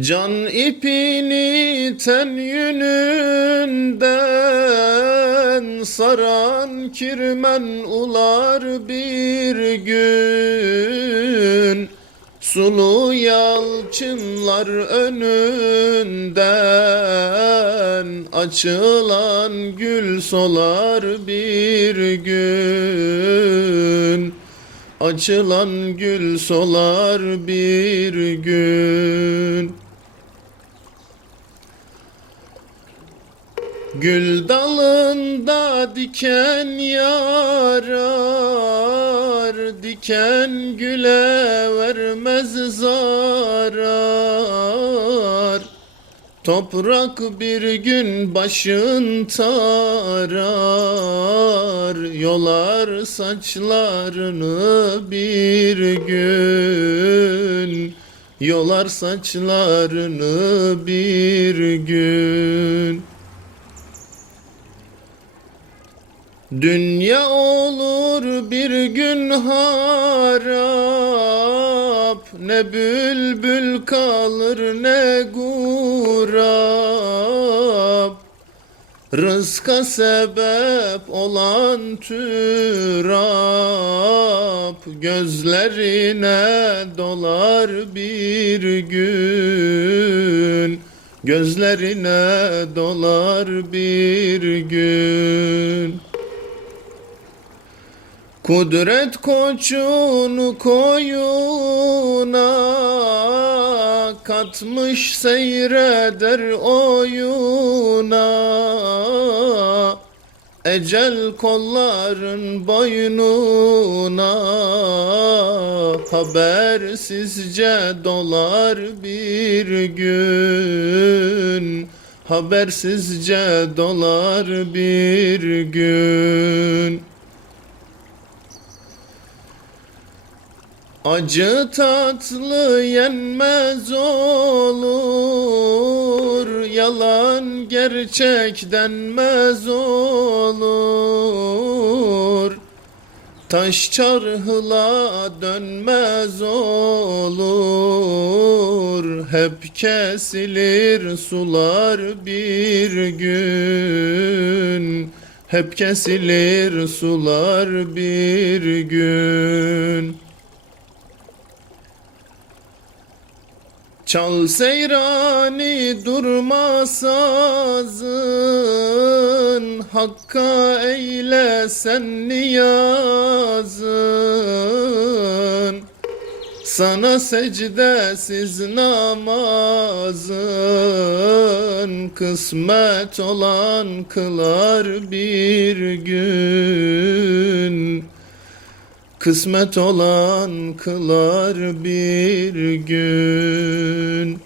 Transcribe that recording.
Can ipini ten yününden saran kirmen ular bir gün. Sulu yalçınlar önünden açılan gül solar bir gün. Açılan gül solar bir gün Gül dalında diken yarar Diken güle vermez zarar. Toprak bir gün başın tarar Yolar saçlarını bir gün. Yolar saçlarını bir gün Dünya olur bir gün harap. Ne bülbül kalır ne gurap. Rızka sebep olan türap Gözlerine dolar bir gün. Gözlerine dolar bir gün Kudret koçunu koyuna katmış seyreder oyuna. Ecel kolların boynuna Habersizce dolar bir gün. Habersizce dolar bir gün Acı tatlı yenmez olur Yalan gerçek denmez olur. Taş çarhıla dönmez olur Hep kesilir sular bir gün. Hep kesilir sular bir gün Çal seyrani durma sazın Hakka eyle sen niyazın. Sana secdesiz namazın Kısmet olan kılar bir gün Kısmet olan kılar bir gün